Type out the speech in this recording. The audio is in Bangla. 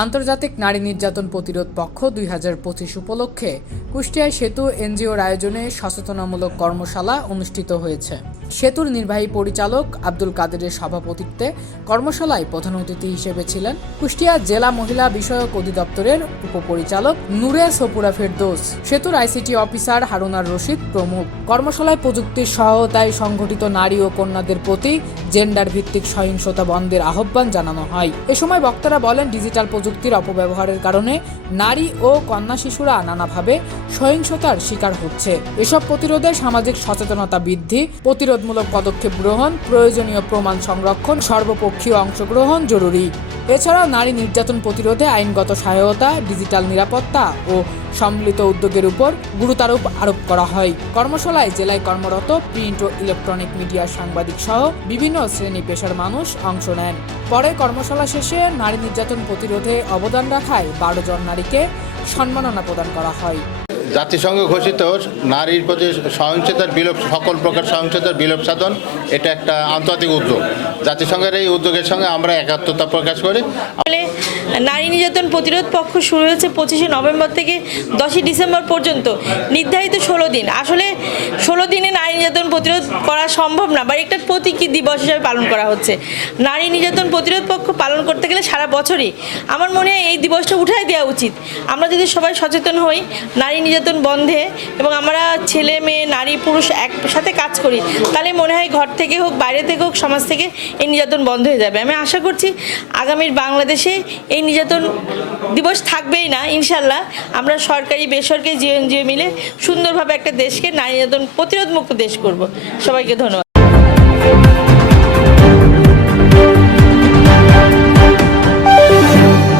আন্তর্জাতিক নারী নির্যাতন প্রতিরোধ পক্ষ 2025 উপলক্ষে কুষ্টিয়ায় সেতু এনজিওর আয়োজনে সচেতনামূলক কর্মশালা অনুষ্ঠিত হয়েছে। সেতুর নির্বাহী পরিচালক আব্দুল কাদেরের সভাপতিত্বে কর্মশালায় প্রধান অতিথি হিসেবে ছিলেন কুষ্টিয়া জেলা মহিলা বিষয়ক অধিদপ্তরের উপপরিচালক নূরে সপুরা ফেরদৌস, সেতুর আইসিটি অফিসার হারুনার রশিদ প্রমুখ। কর্মশালায় প্রযুক্তির সহায়তায় সংগঠিত নারী ও কন্যাদের প্রতি জেন্ডার ভিত্তিক সহিংসতা বন্ধের আহ্বান জানানো হয়। এ সময় বক্তারা বলেন, ডিজিটাল প্রযুক্তির অপব্যবহারের কারণে নারী ও কন্যা শিশুরা নানাভাবে সহিংসতার শিকার হচ্ছে। এসব প্রতিরোধে সামাজিক সচেতনতা বৃদ্ধি, প্রতিরোধমূলক পদক্ষেপ গ্রহণ, প্রয়োজনীয় প্রমাণ সংরক্ষণ, সর্বপক্ষীয় অংশগ্রহণ জরুরি। এছাড়াও নারী নির্যাতন প্রতিরোধে আইনগত সহায়তা, ডিজিটাল নিরাপত্তা ও সম্মিলিত উদ্যোগের উপর গুরুত্বারোপ আরোপ করা হয়। কর্মশালায় জেলায় কর্মরত প্রিন্ট ও ইলেকট্রনিক মিডিয়ার সাংবাদিক সহ বিভিন্ন শ্রেণী পেশার মানুষ অংশ নেন। পরে কর্মশালা শেষে নারী নির্যাতন প্রতিরোধে অবদান রাখায় 12 জন নারীকে সম্মাননা প্রদান করা হয়। জাতিসংঘ ঘোষিত নারীর প্রতি সহিংসতার বিলোপ, সকল প্রকার সহিংসতার বিলোপ সাধন, এটা একটা আন্তর্জাতিক উদ্যোগ। জাতিসংঘের এই উদ্যোগের সঙ্গে আমরা একাত্মতা প্রকাশ করি। নারী নির্যাতন প্রতিরোধ পক্ষ শুরু হয়েছে 25শে নভেম্বর থেকে 10ই ডিসেম্বর পর্যন্ত, নির্ধারিত 16 দিন। আসলে 16 দিনে নারী নির্যাতন প্রতিরোধ করা সম্ভব না, বা একটা প্রতীকী দিবস হিসাবে পালন করা হচ্ছে। নারী নির্যাতন প্রতিরোধ পক্ষ পালন করতে গেলে সারা বছরই আমার মনে হয় এই দিবসটা উঠাই দেওয়া উচিত। আমরা যদি সবাই সচেতন হই নারী নির্যাতন বন্ধে, এবং আমরা ছেলে মেয়ে নারী পুরুষ একসাথে কাজ করি, তাহলে মনে হয় ঘর থেকে হোক, বাইরে থেকে হোক, সমাজ থেকে এই নির্যাতন বন্ধ হয়ে যাবে। আমি আশা করছি আগামীর বাংলাদেশে এই নির্যাতন দিবস থাকবেই না, ইনশাল্লাহ। আমরা সরকারি বেসরকারি এনজিও মিলে সুন্দরভাবে একটা দেশকে নারী নির্যাতন প্রতিরোধ মুক্ত দেশ করব। সবাইকে ধন্যবাদ।